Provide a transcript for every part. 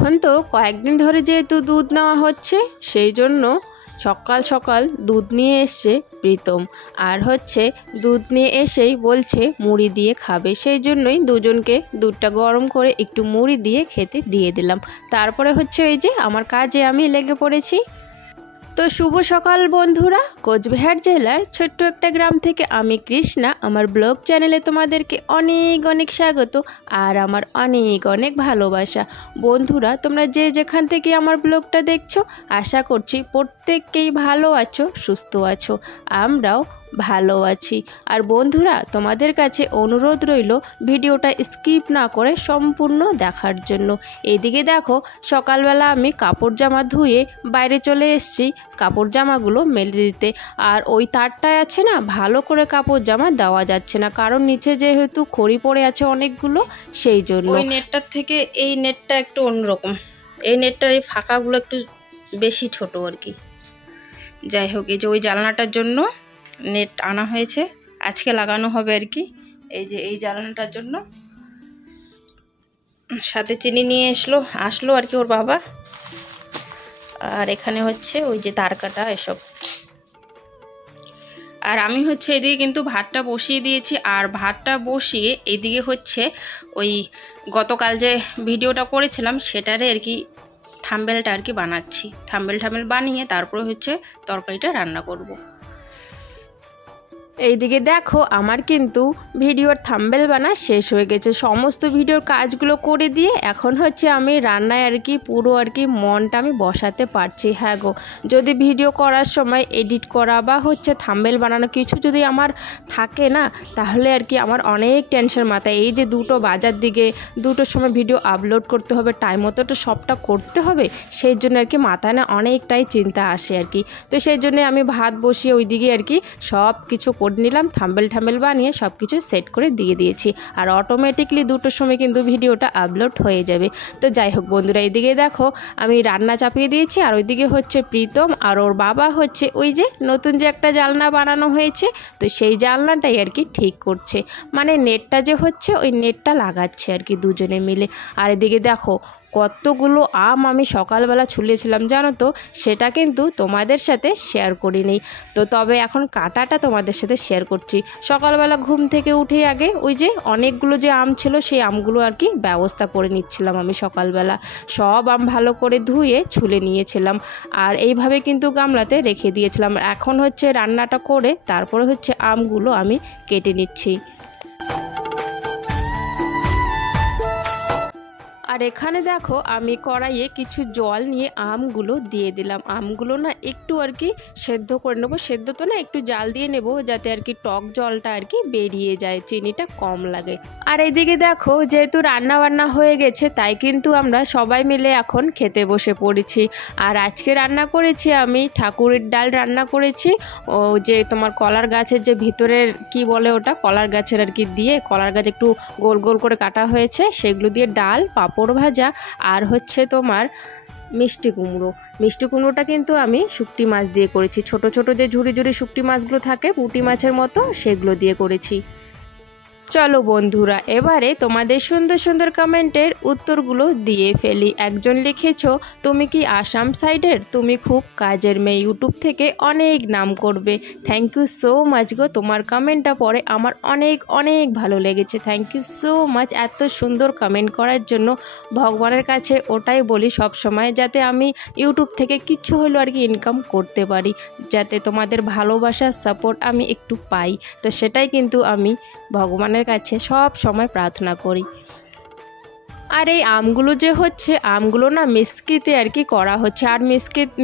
এখন তো কয়েকদিন ধরে যেহেতু দুধ নেওয়া হচ্ছে সেই জন্য সকাল সকাল দুধ নিয়ে এসছে প্রীতম, আর হচ্ছে দুধ নিয়ে এসেই বলছে মুড়ি দিয়ে খাবে। সেই জন্যই দুজনকে দুধটা গরম করে একটু মুড়ি দিয়ে খেতে দিয়ে দিলাম। তারপরে হচ্ছে এই যে আমার কাজে আমি লেগে পড়েছি। তো শুভ সকাল বন্ধুরা, কোচবিহার জেলার ছোট্ট একটা গ্রাম থেকে আমি কৃষ্ণা আমার ব্লগ চ্যানেলে তোমাদেরকে অনেক অনেক স্বাগত আর আমার অনেক অনেক ভালোবাসা। বন্ধুরা, তোমরা যে যেখান থেকে আমার ব্লগটা দেখছো আশা করছি প্রত্যেককেই ভালো আছো, সুস্থ আছো, আমরাও ভালো আছি। আর বন্ধুরা, তোমাদের কাছে অনুরোধ রইল ভিডিওটা স্কিপ না করে সম্পূর্ণ দেখার জন্য। এদিকে দেখো, সকালবেলা আমি কাপড় জামা ধুয়ে বাইরে চলে এসেছি কাপড় জামাগুলো মেলে দিতে। আর ওই তারটায় আছে না, ভালো করে কাপড় জামা দেওয়া যাচ্ছে না, কারণ নিচে যেহেতু খড়ি পড়ে আছে অনেকগুলো, সেই জন্য। ওই নেটটার থেকে এই নেটটা একটু অন্যরকম, এই নেটটার এই ফাঁকাগুলো একটু বেশি ছোট আর কি। যাই হোক, এই যে ওই জানলাটার জন্য নেট আনা হয়েছে, আজকে লাগানো হবে আর কি। এই যে এই জ্বালানোটার জন্য সাথে চিনি নিয়ে আসলো আর কি ওর বাবা। আর এখানে হচ্ছে ওই যে তার কাটা এসব। আর আমি হচ্ছে এদিকে কিন্তু ভাতটা বসিয়ে দিয়েছি। আর ভাতটা বসিয়ে এদিকে হচ্ছে ওই গতকাল যে ভিডিওটা করেছিলাম সেটারে আর কি থাম্বনেলটা আর কি বানাচ্ছি। থাম্বনেল বানিয়ে তারপরে হচ্ছে তরকারিটা রান্না করব। এইদিকে দেখো, আমার কিন্তু ভিডিওর থাম্বনেল বানা শেষ হয়ে গেছে। সমস্ত ভিডিওর কাজগুলো করে দিয়ে এখন হচ্ছে আমি রান্নায় আর কি পুরো আর কি মনটা আমি বসাতে পারছি। হ্যাঁ গো, যদি ভিডিও করার সময় এডিট করা বা হচ্ছে থাম্বনেল বানানো কিছু যদি আমার থাকে না, তাহলে আর কি আমার অনেক টেনশন মাথায়। এই যে 2টো বাজার দিকে 2টোর সময় ভিডিও আপলোড করতে হবে, টাইম মতো তো সবটা করতে হবে, সেই জন্য আর কি মাথায় না অনেকটাই চিন্তা আসে আর কি। তো সেই জন্য আমি ভাত বসিয়ে ওইদিকে আর কি সব কিছু নিলাম, থাম্বনেল বানিয়ে সব কিছু সেট করে দিয়ে দিয়েছি। আর অটোমেটিকলি 2টোর সময় কিন্তু ভিডিওটা আপলোড হয়ে যাবে। তো যাই হোক বন্ধুরা, এইদিকে দেখো আমি রান্না চাপিয়ে দিয়েছি। আর ওইদিকে হচ্ছে প্রীতম আর ওর বাবা হচ্ছে ওই যে নতুন যে একটা জানলা বানানো হয়েছে, তো সেই জানলাটাই আর কি ঠিক করছে, মানে নেটটা যে হচ্ছে ওই নেটটা লাগাচ্ছে আর কি দুজনে মিলে। আর এদিকে দেখো কতগুলো আম আমি সকালবেলা ছুলিয়েছিলাম জানো তো, সেটা কিন্তু তোমাদের সাথে শেয়ার করিনি। তো তবে এখন কাটাটা তোমাদের সাথে শেয়ার করছি। সকালবেলা ঘুম থেকে উঠে আগে ওই যে অনেকগুলো যে আম ছিল সেই আমগুলো আর কি ব্যবস্থা করে নিচ্ছিলাম আমি সকালবেলা। সব আম ভালো করে ধুয়ে ছুলে নিয়েছিলাম আর এইভাবে কিন্তু গামলাতে রেখে দিয়েছিলাম। এখন হচ্ছে রান্নাটা করে তারপরে হচ্ছে আমগুলো আমি কেটে নিচ্ছি। আর এখানে দেখো আমি কড়াইয়ে কিছু জল নিয়ে আমগুলো দিয়ে দিলাম। আমগুলো না একটু আর কি সেদ্ধ করে নেবো, সেদ্ধ তো না একটু জাল দিয়ে নেব, যাতে আর কি টক জলটা আর কি বেরিয়ে যায়, চিনিটা কম লাগে। আর এইদিকে দেখো যেহেতু রান্না বান্না হয়ে গেছে, তাই কিন্তু আমরা সবাই মিলে এখন খেতে বসে পড়েছি। আর আজকে রান্না করেছি আমি ঠাকুরের ডাল রান্না করেছি। ও যে তোমার কলার গাছের যে ভিতরের কি বলে ওটা, কলার গাছের আর কি দিয়ে, কলার গাছ একটু গোল গোল করে কাটা হয়েছে, সেগুলো দিয়ে ডাল, পাঁপড় ভাজা আর হচ্ছে তোমার মিষ্টি কুমড়োটা কিন্তু আমি শুকটি মাছ দিয়ে করেছি। ছোট ছোট যে ঝুড়ি ঝুড়ি শুকটি মাছগুলো থাকে পুঁটি মাছের মতো, সেগুলো দিয়ে করেছি। চলো বন্ধুরা, এবারে তোমাদের সুন্দর সুন্দর কমেন্টের উত্তরগুলো দিয়ে ফেলি। একজন লিখেছো, তুমি কি আসাম সাইডের? তুমি খুব কাজের মেয়ে, ইউটিউব থেকে অনেক নাম করবে। থ্যাংক ইউ সো মাচ গো, তোমার কমেন্টটা পড়ে আমার অনেক অনেক ভালো লেগেছে। থ্যাংক ইউ সো মাচ এত সুন্দর কমেন্ট করার জন্য। ভগবানের কাছে ওটাই বলি সব সময়, যাতে আমি ইউটিউব থেকে কিছু হলো আর কি ইনকাম করতে পারি, যাতে তোমাদের ভালোবাসার সাপোর্ট আমি একটু পাই। তো সেটাই কিন্তু আমি ভগবানের কাছে সব সময় প্রার্থনা করি। আর এই আমগুলো যে হচ্ছে, আমগুলো না মিস্কিতে আর কি করা হচ্ছে। আর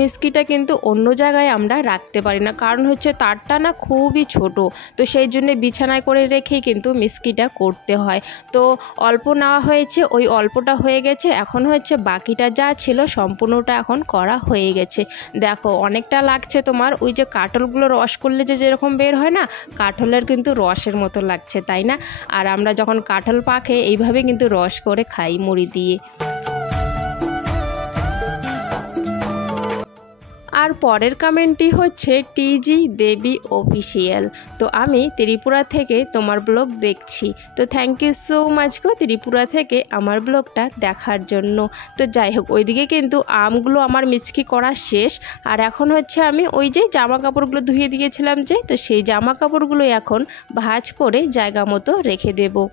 মিস্কিটা কিন্তু অন্য জায়গায় আমরা রাখতে পারি না, কারণ হচ্ছে তারটা না খুবই ছোট, তো সেই জন্য বিছানায় করে রেখেই কিন্তু মিস্কিটা করতে হয়। তো অল্প নেওয়া হয়েছে, ওই অল্পটা হয়ে গেছে, এখন হচ্ছে বাকিটা যা ছিল সম্পূর্ণটা এখন করা হয়ে গেছে। দেখো অনেকটা লাগছে তোমার ওই যে কাঠলগুলো রস করলে যে যেরকম বের হয় না, কাঠলের কিন্তু রসের মতো লাগছে, তাই না? আর আমরা যখন কাঠল পাকে এইভাবে কিন্তু রস করে খাই মুড়ি দিয়ে। আর পরের কমেন্টটি হচ্ছে টিজি দেবী অফিসিয়াল। তো আমি ত্রিপুরা থেকে তোমার ব্লগ দেখছি, তো থ্যাংক ইউ সো মাচ গো ত্রিপুরা থেকে আমার ব্লগটা দেখার জন্য। তো যাই হোক, ওইদিকে কিন্তু আমগুলো আমার মিচকি করা শেষ। আর এখন হচ্ছে আমি ওই যে জামা কাপড়গুলো ধুয়ে দিয়েছিলাম যে, তো সেই জামা কাপড়গুলো এখন ভাঁজ করে জায়গা মতো রেখে দেবো।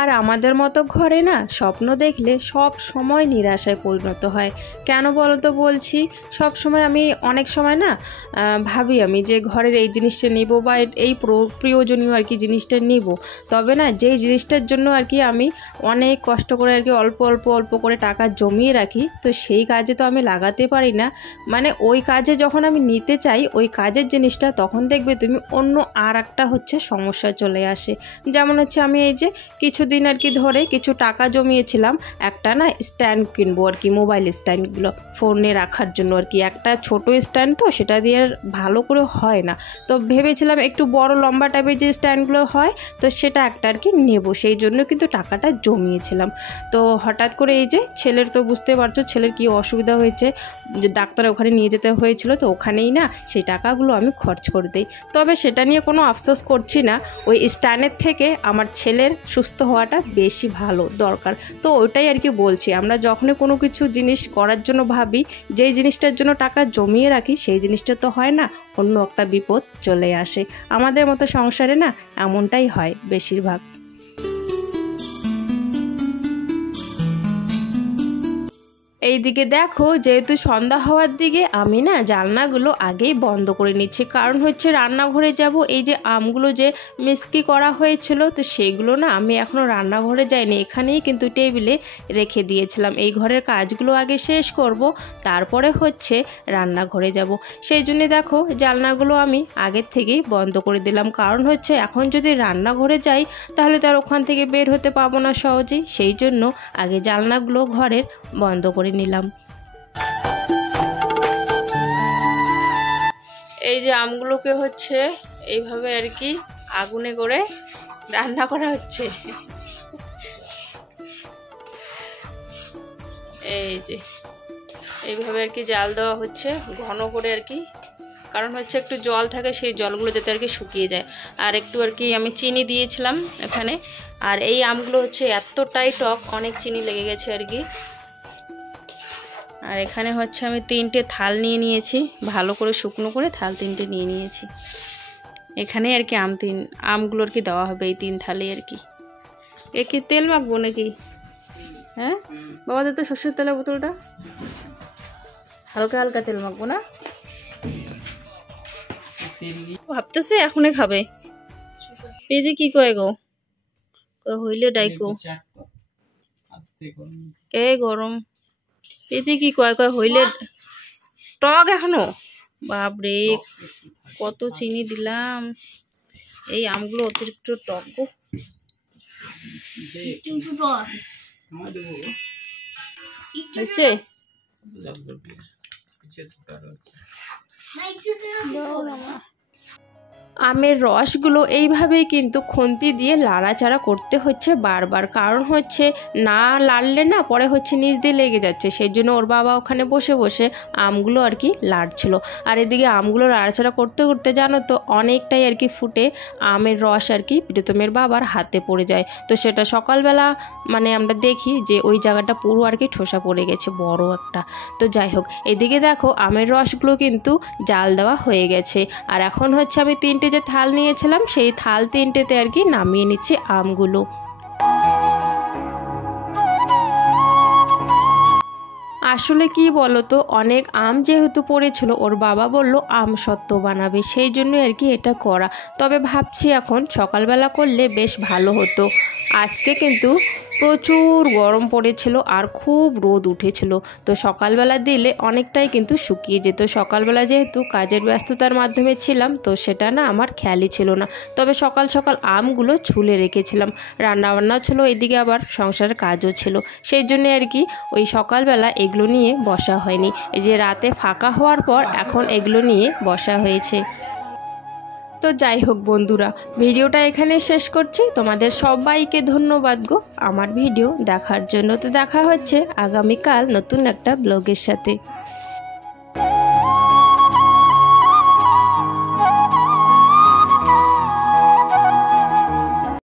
আর আমাদের মতো ঘরে না স্বপ্ন দেখলে সব সময় নিরাশায় পরিণত হয়। কেন বলো তো বলছি, সব সময় আমি অনেক সময় না ভাবি আমি যে ঘরের এই জিনিসটা নেব বা এই প্রয়োজনীয় আর কি জিনিসটা নেব, তবে না যেই জিনিসটার জন্য আর কি আমি অনেক কষ্ট করে আর কি অল্প অল্প অল্প করে টাকা জমিয়ে রাখি, তো সেই কাজে তো আমি লাগাতে পারি না। মানে ওই কাজে যখন আমি নিতে চাই ওই কাজের জিনিসটা, তখন দেখবে তুমি অন্য আর একটা হচ্ছে সমস্যা চলে আসে। যেমন হচ্ছে আমি এই যে কিছুদিন আর কি ধরে কিছু টাকা জমিয়েছিলাম, একটা না স্ট্যান্ড কিনবো আর কি, মোবাইল স্ট্যান্ডগুলো ফোনে রাখার জন্য আর কি। একটা ছোট স্ট্যান্ড তো সেটা দিয়ে আর ভালো করে হয় না, তো ভেবেছিলাম একটু বড় লম্বা টাইপের যে স্ট্যান্ডগুলো হয়, তো সেটা একটা আর কি নেব, সেই জন্য কিন্তু টাকাটা জমিয়েছিলাম। তো হঠাৎ করে এই যে ছেলের, তো বুঝতে পারছো ছেলের কি অসুবিধা হয়েছে, যে ডাক্তার ওখানে নিয়ে যেতে হয়েছিল, তো ওখানেই না সেই টাকাগুলো আমি খরচ করে দিই। তবে সেটা নিয়ে কোনো আফসোস করছি না, ওই স্ট্যান্ডের থেকে আমার ছেলের সুস্থ হওয়াটা বেশি ভালো দরকার। তো ওইটাই আর কি বলছি, আমরা যখনই কোনো কিছু জিনিস করার জন্য ভাবি, যেই জিনিসটার জন্য টাকা জমিয়ে রাখি সেই জিনিসটা তো হয় না, অন্য একটা বিপদ চলে আসে। আমাদের মতো সংসারে না এমনটাই হয় বেশিরভাগ। এইদিকে দেখো, যেহেতু সন্ধ্যা হওয়ার দিকে আমি না জানলাগুলো আগেই বন্ধ করে নিচ্ছি, কারণ হচ্ছে রান্নাঘরে যাব। এই যে আমগুলো যে মিক্সি করা হয়েছিল, তো সেগুলো না আমি এখনও রান্নাঘরে যাইনি, এখানেই কিন্তু টেবিলে রেখে দিয়েছিলাম। এই ঘরের কাজগুলো আগে শেষ করব, তারপরে হচ্ছে রান্নাঘরে যাব। সেই জন্যে দেখো জানলাগুলো আমি আগের থেকেই বন্ধ করে দিলাম, কারণ হচ্ছে এখন যদি রান্নাঘরে যাই তাহলে তো আর ওখান থেকে বের হতে পাবো না সহজেই, সেই জন্য আগে জানলাগুলো ঘরের বন্ধ করে নিলাম। এই যে আমগুলোকে হচ্ছে এইভাবে আর কি আগুনে করে রান্না করা হচ্ছে। এই যে এইভাবে আর কি জাল দেওয়া হচ্ছে ঘন করে আর কি, কারণ হচ্ছে একটু জল থাকে, সেই জলগুলো যাতে আর কি শুকিয়ে যায়। আর একটু আর কি আমি চিনি দিয়েছিলাম এখানে। আর এই আমগুলো হচ্ছে এতটাই টক, অনেক চিনি লেগে গেছে আর কি। আর এখানে হচ্ছে আমি 3টে থাল নিয়ে নিয়েছি, ভালো করে শুকনো করে থাল 3টে নিয়ে নিয়েছি। এখানে আর কি আমগুলো আর কি দেওয়া হবে এই 3 থালে আর কি। এ কি তেল মাখবো নাকি? হ্যাঁ বাবা, তো সর্ষের তেলের বোতলটা হালকা হালকা তেল মাখবো না, ভাবতেছে এখনই খাবে। পেদি কি কয় গো, হইলে ডাইকো এ গরম। পেদি কি কয় হইলে টক এখনো, বাপরে কত চিনি দিলাম, এই আমগুলো অতিরিক্ত টক গো। হয়েছে আমের রসগুলো এইভাবেই কিন্তু খুন্তি দিয়ে লাড়াচাড়া করতে হচ্ছে বারবার, কারণ হচ্ছে না লাড়লে না পরে হচ্ছে নিচ দিয়ে লেগে যাচ্ছে, সেই জন্য ওর বাবা ওখানে বসে বসে আমগুলো আর কি লাড়ছিল। আর এদিকে আমগুলো লাড়াচাড়া করতে করতে জানো তো অনেকটাই আর কি ফুটে আমের রস আর কি প্রীতমের বাবার হাতে পড়ে যায়। তো সেটা সকালবেলা মানে আমরা দেখি যে ওই জায়গাটা পুরো আর কি ঠোসা পড়ে গেছে বড় একটা। তো যাই হোক, এদিকে দেখো আমের রসগুলো কিন্তু জাল দেওয়া হয়ে গেছে। আর এখন হচ্ছে আমি 3টে যে থাল নিয়েছিলাম সেই থাল 3টেতে আর কি নামিয়ে নিচ্ছি আমগুলো। আসলে কি বলতো, অনেক আম যেহেতু পড়েছিল ওর বাবা বলল আম সত্ত্ব বানাবে, সেই জন্য আর কি এটা করা। তবে ভাবছি এখন সকালবেলা করলে বেশ ভালো হতো। আজকে কিন্তু প্রচুর গরম পড়েছিল আর খুব রোদ উঠেছিল, তো সকালবেলা দিলে অনেকটাই কিন্তু শুকিয়ে যেত। সকালবেলা যেহেতু কাজের ব্যস্ততার মাধ্যমে ছিলাম, তো সেটা না আমার খেয়ালই ছিল না। তবে সকাল সকাল আমগুলো ছুলে রেখেছিলাম, রান্নাবান্নাও ছিল, এদিকে আবার সংসারের কাজও ছিল, সেই জন্য আর কি ওই সকালবেলা এগুলো নিয়ে বসা হয়নি। এই যে রাতে ফাঁকা হওয়ার পর এখন এগুলো নিয়ে বসা হয়েছে। তো যাই হোক বন্ধুরা, ভিডিওটা এখানে শেষ করছি। তোমাদের সবাইকে ধন্যবাদ গো আমার ভিডিও দেখার জন্য। তো দেখা হচ্ছে আগামীকাল নতুন একটা ব্লগের সাথে।